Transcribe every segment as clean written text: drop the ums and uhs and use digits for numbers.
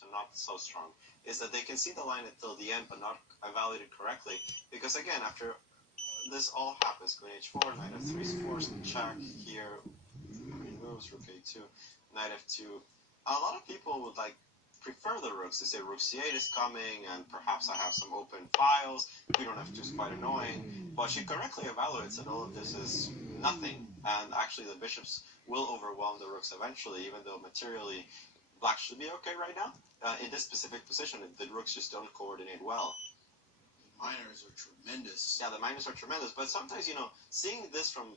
players are not so strong is that they can see the line until the end but not evaluate it correctly. Because again, after this all happens, queen h4, knight f3 is forced, check here, queen moves, rook a2, knight f2. A lot of people would prefer the rooks. They say rook c8 is coming, and perhaps I have some open files. Queen on f2 is quite annoying. But she correctly evaluates that all of this is nothing, and actually the bishops will overwhelm the rooks eventually, even though materially black should be okay right now. In this specific position, the rooks just don't coordinate well. Minors are tremendous. Yeah, the minors are tremendous, but sometimes, seeing this from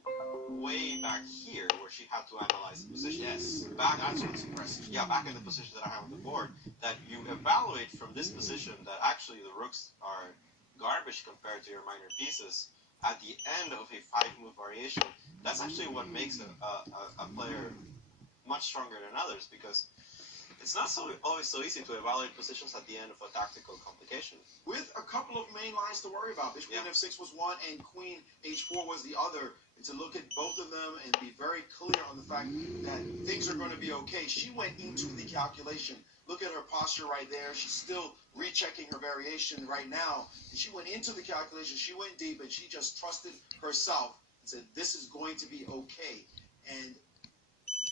way back here, where she had to analyze the position. Yes, that's what's impressive. Yeah, back in the position that I have on the board, that you evaluate from this position that actually the rooks are garbage compared to your minor pieces at the end of a 5-move variation. That's actually what makes a player much stronger than others, because it's not always so easy to evaluate positions at the end of a tactical complication. With a couple of main lines to worry about. Bishop queen f6 was one, and queen h4 was the other. And to look at both of them and be very clear on the fact that things are going to be okay. She went into the calculation. Look at her posture right there. She's still rechecking her variation right now. And she went into the calculation. She went deep, and she just trusted herself and said, this is going to be okay. And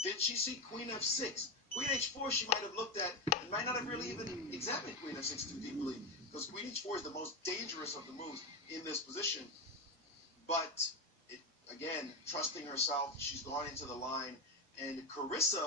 did she see queen f6? Queen h4 she might have looked at and might not have really even examined queen f6 too deeply, because queen h4 is the most dangerous of the moves in this position. But, again, trusting herself, she's gone into the line. And Carissa,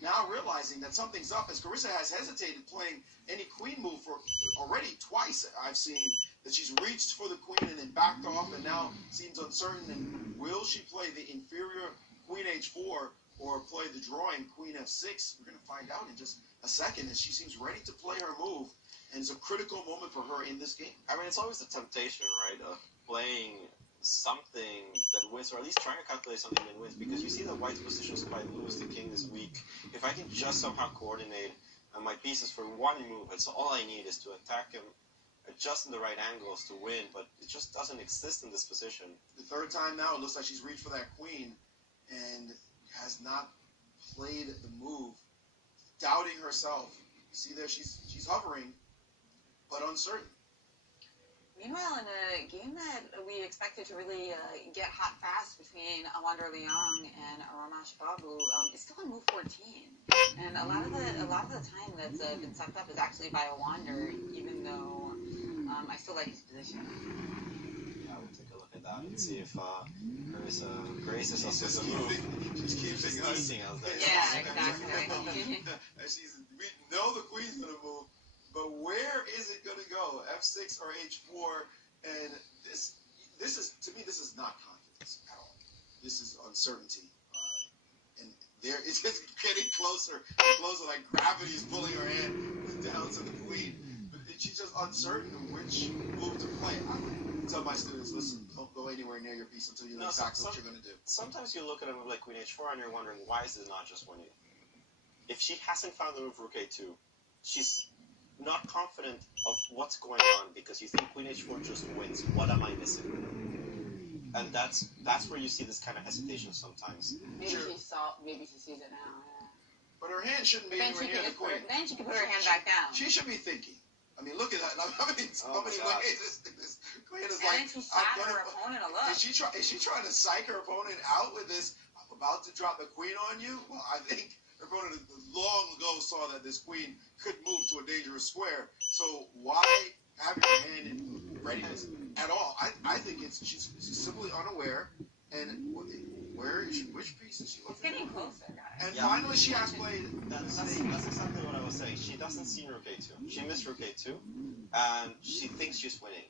now realizing that something's up, as Carissa has hesitated playing any queen move for already twice I've seen that she's reached for the queen and then backed off and now seems uncertain. And will she play the inferior queen h4 or play the drawing queen f6? We're going to find out in just a second, as she seems ready to play her move, and it's a critical moment for her in this game. I mean, it's always the temptation, right, of playing something that wins, or at least trying to calculate something that wins, because you see that white's position is quite loose, the king is weak. If I can just somehow coordinate my pieces for one move, that's all I need is to attack him just in the right angles to win, but it just doesn't exist in this position. The third time now, it looks like she's reached for that queen, and has not played the move, doubting herself. You see there, she's hovering, but uncertain. Meanwhile, in a game that we expected to really get hot fast between Wander Leong and Ramesh Babu, it's still on move 14. And a lot of the time that's been sucked up is actually by a Wander, even though I still like his position. Yeah, we'll take a look at that and see if graces us with a move. She's keeping us. Yeah, exactly. We know the queen's going to move, but where is it going to go? f6 or h4? And this is, to me, this is not confidence at all. This is uncertainty. And there, it's just getting closer and closer, like gravity is pulling her hand down to the queen. But she's just uncertain of which move to play. I tell my students, listen, don't go anywhere near your piece until you know exactly what you're going to do. Sometimes you look at a move like queen h4 and you're wondering, why is it not just winning? If she hasn't found the move rook a2, she's not confident of what's going on, because you think queen h4 just wins. What am I missing? And that's where you see this kind of hesitation sometimes. Maybe she sees it now. Yeah. But her hand shouldn't be anywhere near the queen. Then she can put her hand back down. She should be thinking. I mean, look at that. How many ways this queen is like, she shot her opponent a look. Is she trying to psych her opponent out with this, I'm about to drop the queen on you? Well, I think her opponent long ago saw that this queen could move to a dangerous square. So why have your hand in readiness at all? I think she's simply unaware. And which piece is she looking at? It's getting closer, guys. And finally, she has played. That's exactly what I was saying. She doesn't see rook a2. She missed rook a2, and she thinks she's winning.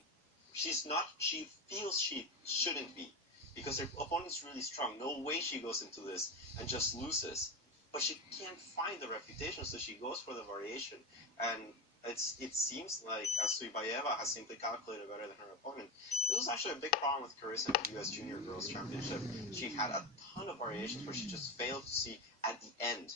She's not. She feels she shouldn't be, because her opponent's really strong. No way she goes into this and just loses. But she can't find the refutation, so she goes for the variation. And it seems like Asuibayeva has simply calculated better than her opponent. This was actually a big problem with Carissa in the US Junior Girls Championship. She had a ton of variations where she just failed to see at the end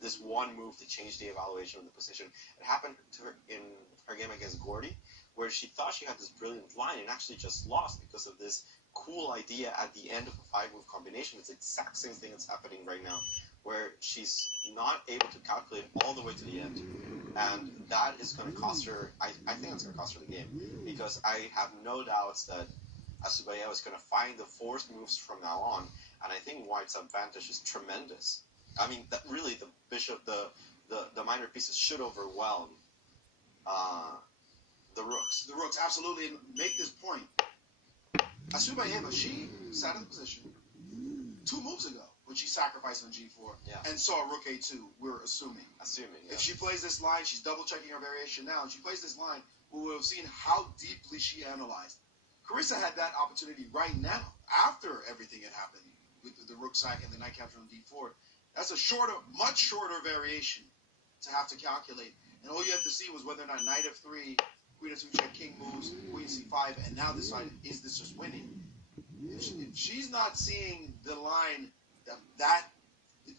this one move to change the evaluation of the position. It happened to her in her game against Gordy, where she thought she had this brilliant line and actually just lost because of this cool idea at the end of a 5-move combination. It's the exact same thing that's happening right now where she's not able to calculate all the way to the end. And that is going to cost her, I think it's going to cost her the game, because I have no doubts that Asubaya is going to find the forced moves from now on, and I think White's advantage is tremendous. I mean, that really the bishop, the minor pieces should overwhelm the rooks. The rooks, absolutely. And make this point. Asubaya, she sat in the position 2 moves ago when she sacrificed on g4 and saw rook a2, we're assuming. Yeah. If she plays this line, she's double-checking her variation now, and she plays this line, we will have seen how deeply she analyzed. Carissa had that opportunity right now, after everything had happened, with the rook sack and the knight capture on d4. That's a shorter, much shorter variation to have to calculate. And all you have to see was whether or not knight f3, queen f2 check, king moves, queen c5, and now decide, is this just winning? If she's not seeing the line, that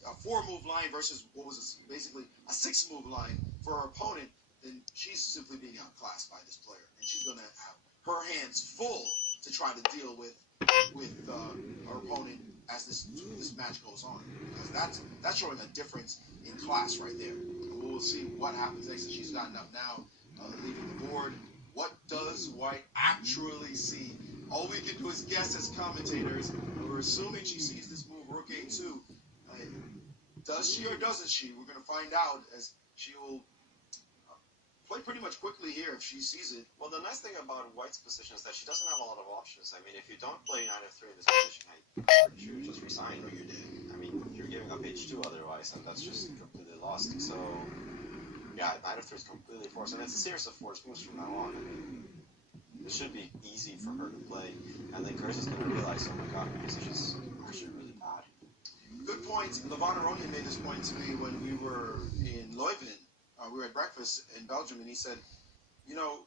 a 4-move line versus what was basically a 6-move line for her opponent, then she's simply being outclassed by this player. And she's going to have her hands full to try to deal with her opponent as this match goes on. Because that's showing a difference in class right there. And we'll see what happens next. She's gotten up now, leaving the board. What does White actually see? All we can do is guess as commentators. And we're assuming she sees this move, rook a2. Does she or doesn't she? We're going to find out, as she will play pretty much quickly here if she sees it. Well, the nice thing about White's position is that she doesn't have a lot of options. I mean, if you don't play knight f3 in this position, you just resign or you're dead. I mean, you're giving up h2 otherwise, and that's just completely lost. So, yeah, knight f3 is completely forced, and it's a series of forced moves from now on. I mean, it should be easy for her to play, and then Carissa's going to realize, oh my god, my position's actually really bad. Good point. Levon Aronian made this point to me when we were in Leuven. We were at breakfast in Belgium, and he said, you know,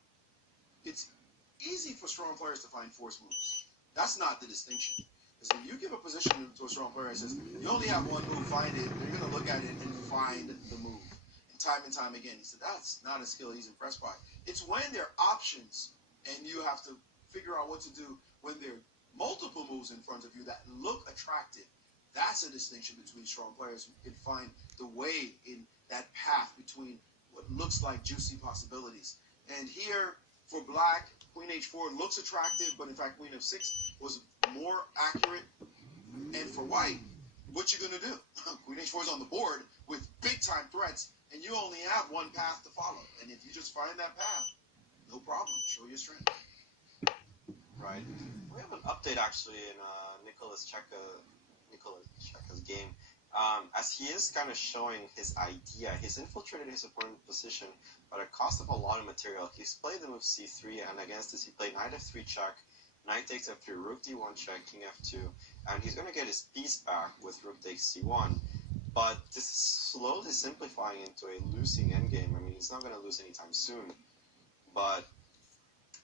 it's easy for strong players to find forced moves. That's not the distinction. Because if you give a position to a strong player and says, you only have one move, find it, they're going to look at it and find the move. And time again. He said, that's not a skill he's impressed by. It's when there are options, and you have to figure out what to do when there are multiple moves in front of you that look attractive. That's a distinction between strong players who can find the way in that path between what looks like juicy possibilities. And here, for black, queen h4 looks attractive, but in fact queen f6 was more accurate. And for white, what you gonna do? Queen h4 is on the board with big-time threats, and you only have one path to follow. And if you just find that path, no problem. Show your strength. Right. We have an update actually in Nicolas Cheka's game. As he is kind of showing his idea, he's infiltrated his opponent's position, but at cost of a lot of material. He's played the move c3, and against this he played knight f3 check, knight takes f3, rook d1 check, king f2, and he's going to get his piece back with rook takes c1. But this is slowly simplifying into a losing endgame. I mean, he's not going to lose anytime soon. But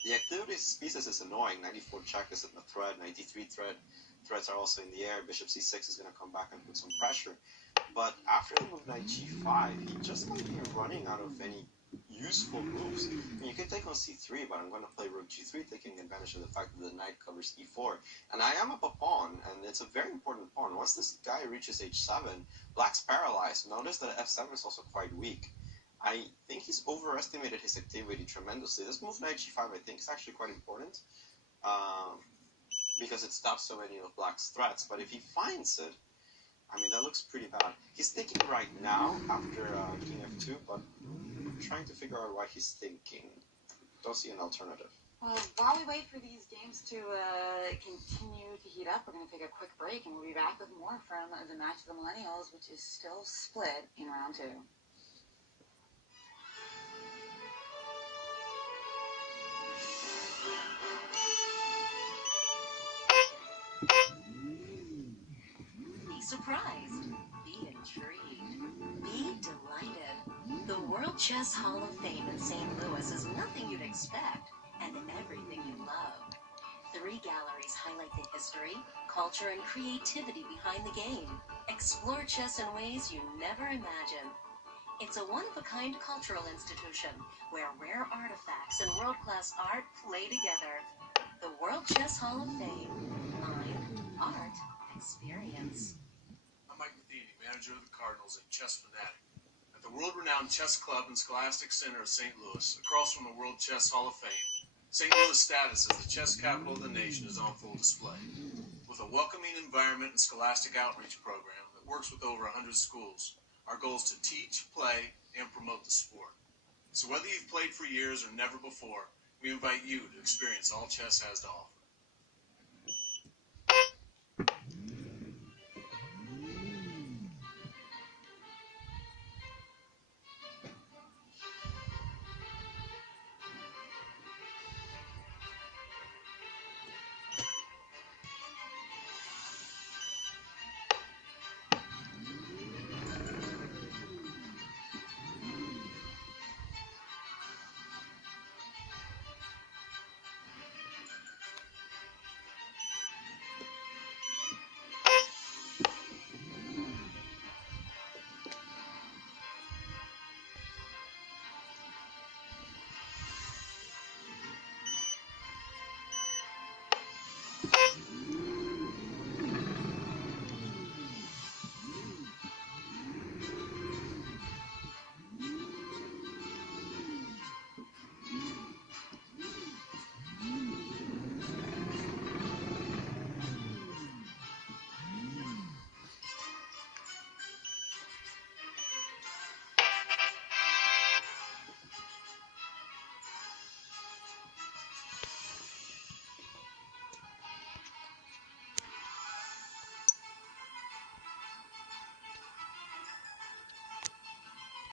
the activity of his pieces is annoying. 94 check is in the threat, 93 threats are also in the air. Bishop c6 is going to come back and put some pressure. But after the move knight g5, he just might be running out of any useful moves. I mean, you can take on c3, but I'm going to play rook g3, taking advantage of the fact that the knight covers e4. And I am up a pawn, and it's a very important pawn. Once this guy reaches h7, black's paralyzed. Notice that f7 is also quite weak. I think he's overestimated his activity tremendously. This move knight g5, I think, is actually quite important. Because it stops so many of black's threats. But if he finds it, I mean, that looks pretty bad. He's thinking right now after king f2, but I'm trying to figure out what he's thinking. Don't see an alternative. Well, while we wait for these games to continue to heat up, we're going to take a quick break, and we'll be back with more from the Match of the Millennials, which is still split in round 2. Be surprised. Be intrigued. Be delighted. The World Chess Hall of Fame in St. Louis is nothing you'd expect and everything you love. 3 galleries highlight the history, culture, and creativity behind the game. Explore chess in ways you never imagined. It's a one-of-a-kind cultural institution where rare artifacts and world-class art play together. The World Chess Hall of Fame. Mind, art, experience. I'm Mike Deity, man. manager of the Cardinals and chess fanatic. At the world-renowned chess club and scholastic center of St. Louis, across from the World Chess Hall of Fame, St. Louis' status as the chess capital of the nation is on full display. With a welcoming environment and scholastic outreach program that works with over 100 schools, our goal is to teach, play, and promote the sport. So whether you've played for years or never before, we invite you to experience all chess has to offer.